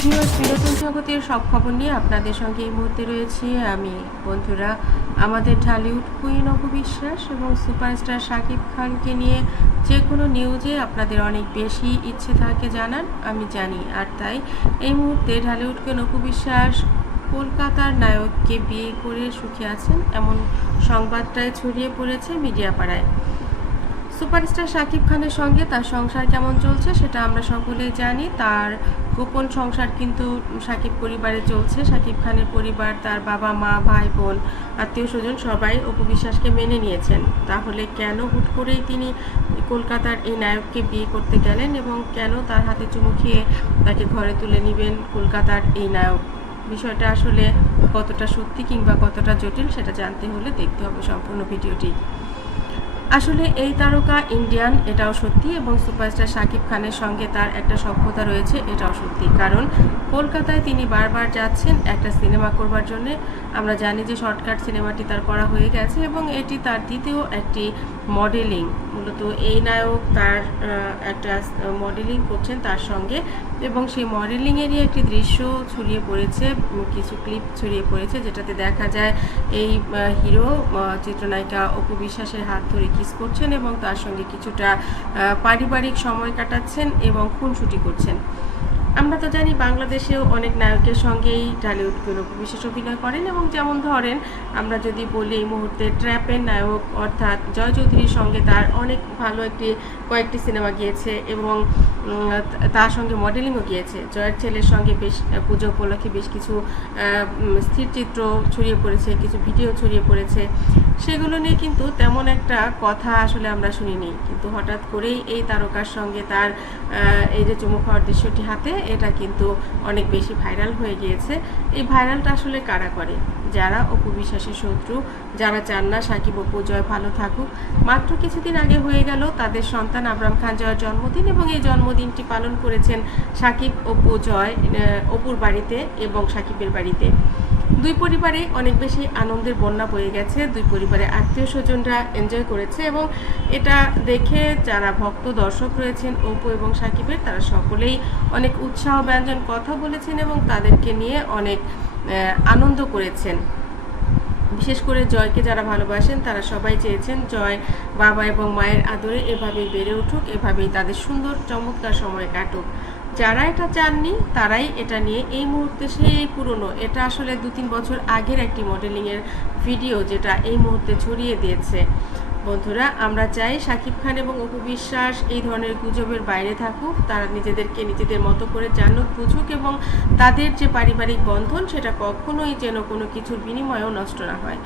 জগতের সব খবর নিয়ে আপনাদের সঙ্গে এই মুহূর্তে রয়েছি। আমি বন্ধুরা, আমাদের ঢালিউড কুইন অপবিশ্বাস এবং সুপারস্টার শাকিব খানকে নিয়ে যে কোনো নিউজে আপনাদের অনেক বেশি ইচ্ছে থাকে জানান, আমি জানি। আর তাই এই মুহূর্তে ঢালিউড কুইন অপবিশ্বাস কলকাতার নায়ককে বিয়ে করে সুখী আছেন, এমন সংবাদটাই ছড়িয়ে পড়েছে মিডিয়া পাড়ায় সুপারস্টার শাকিব খানের সঙ্গে তার সংসার কেমন চলছে সেটা আমরা সকলেই জানি। তার গোপন সংসার কিন্তু শাকিব পরিবারে চলছে। শাকিব খানের পরিবার, তার বাবা, মা, ভাই, বোন, আত্মীয় স্বজন সবাই অপবিশ্বাসকে মেনে নিয়েছেন। তাহলে কেন হুট করেই তিনি কলকাতার এই নায়ককে বিয়ে করতে গেলেন এবং কেন তার হাতে চুমু খেয়ে তাকে ঘরে তুলে নেবেন কলকাতার এই নায়ক? বিষয়টা আসলে কতটা সত্যি কিংবা কতটা জটিল সেটা জানতে হলে দেখতে হবে সম্পূর্ণ ভিডিওটি। আসলে এই তারকা ইন্ডিয়ান, এটাও সত্যি এবং সুপারস্টার শাকিব খানের সঙ্গে তার একটা সক্ষতা রয়েছে, এটাও সত্যি। কারণ কলকাতায় তিনি বারবার যাচ্ছেন একটা সিনেমা করবার জন্যে। আমরা জানি যে শর্টকাট সিনেমাটি তার করা হয়ে গেছে এবং এটি তার দ্বিতীয় একটি মডেলিং মূলত এই নায়ক তার একটা মডেলিং করছেন তার সঙ্গে এবং সেই মডেলিংয়েরই একটি দৃশ্য ছড়িয়ে পড়েছে, কিছু ক্লিপ ছড়িয়ে পড়েছে যেটাতে দেখা যায় এই হিরো চিত্রনায়িকা অপু বিশ্বাসের হাত ধরে কিস করছেন এবং তার সঙ্গে কিছুটা পারিবারিক সময় কাটাচ্ছেন এবং খুনসুটি করছেন। আমরা তো জানি বাংলাদেশেও অনেক নায়কের সঙ্গেই ঢালিউড অপু বিশেষ অভিনয় করেন এবং যেমন ধরেন, আমরা যদি বলি এই মুহূর্তে ট্র্যাপের নায়ক অর্থাৎ জয় চৌধুরীর সঙ্গে তার অনেক ভালো একটি কয়েকটি সিনেমা গিয়েছে এবং তার সঙ্গে মডেলিংও গিয়েছে। জয়ের ছেলের সঙ্গে বেশ পুজো উপলক্ষে বেশ কিছু স্থিরচিত্র ছড়িয়ে পড়েছে, কিছু ভিডিও ছড়িয়ে পড়েছে। সেগুলো নিয়ে কিন্তু তেমন একটা কথা আসলে আমরা শুনিনি। কিন্তু হঠাৎ করেই এই তারকার সঙ্গে তার এই যে চুমু খাওয়ার দৃশ্যটি হাতে, এটা কিন্তু অনেক বেশি ভাইরাল হয়ে গিয়েছে। এই ভাইরালটা আসলে কারা করে? যারা অপু বিশ্বাসের শত্রু, যারা চান না সাকিব অপু জয় ভালো থাকুক। মাত্র কিছুদিন আগে হয়ে গেল তাদের সন্তান আবরাম খান জয়ের জন্মদিন এবং এই জন্মদিনটি পালন করেছেন সাকিব অপু জয় অপুর বাড়িতে এবং সাকিবের বাড়িতে। দুই পরিবারে অনেক বেশি আনন্দের বন্যা বয়ে গেছে, দুই পরিবারে আত্মীয় স্বজনরা এনজয় করেছে এবং এটা দেখে যারা ভক্ত, দর্শক রয়েছেন অপু এবং সাকিবের, তারা সকলেই অনেক উৎসাহ ব্যঞ্জন কথা বলেছেন এবং তাদেরকে নিয়ে অনেক আনন্দ করেছেন। বিশেষ করে জয়কে যারা ভালোবাসেন, তারা সবাই চেয়েছেন জয় বাবা এবং মায়ের আদরে এভাবেই বেড়ে উঠুক, এভাবেই তাদের সুন্দর চমৎকার সময় কাটুক। যারা এটা চাননি, তারাই এটা নিয়ে এই মুহূর্তে সেই পুরনো, এটা আসলে দু তিন বছর আগের একটি মডেলিংয়ের ভিডিও যেটা এই মুহূর্তে ছড়িয়ে দিয়েছে। বন্ধুরা, আমরা চাই শাকিব খান এবং অপু বিশ্বাস এই ধরনের গুজবের বাইরে থাকুক। তারা নিজেদেরকে নিজেদের মতো করে জানুক, বুঝুক এবং তাদের যে পারিবারিক বন্ধন, সেটা কখনোই যেন কোনো কিছুর বিনিময়েও নষ্ট না হয়।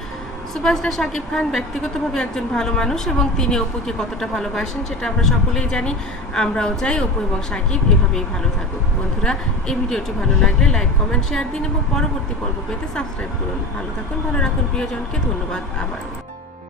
সুপারস্টার শাকিব খান ব্যক্তিগতভাবে একজন ভালো মানুষ এবং তিনি অপুকে কতটা ভালোবাসেন, সেটা আমরা সকলেই জানি। আমরাও চাই অপু এবং শাকিব এভাবেই ভালো থাকুক। বন্ধুরা, এই ভিডিওটি ভালো লাগলে লাইক, কমেন্ট, শেয়ার দিন এবং পরবর্তী পর্ব পেতে সাবস্ক্রাইব করুন। ভালো থাকুন, ভালো রাখুন, প্রিয়জনকে ধন্যবাদ আবার।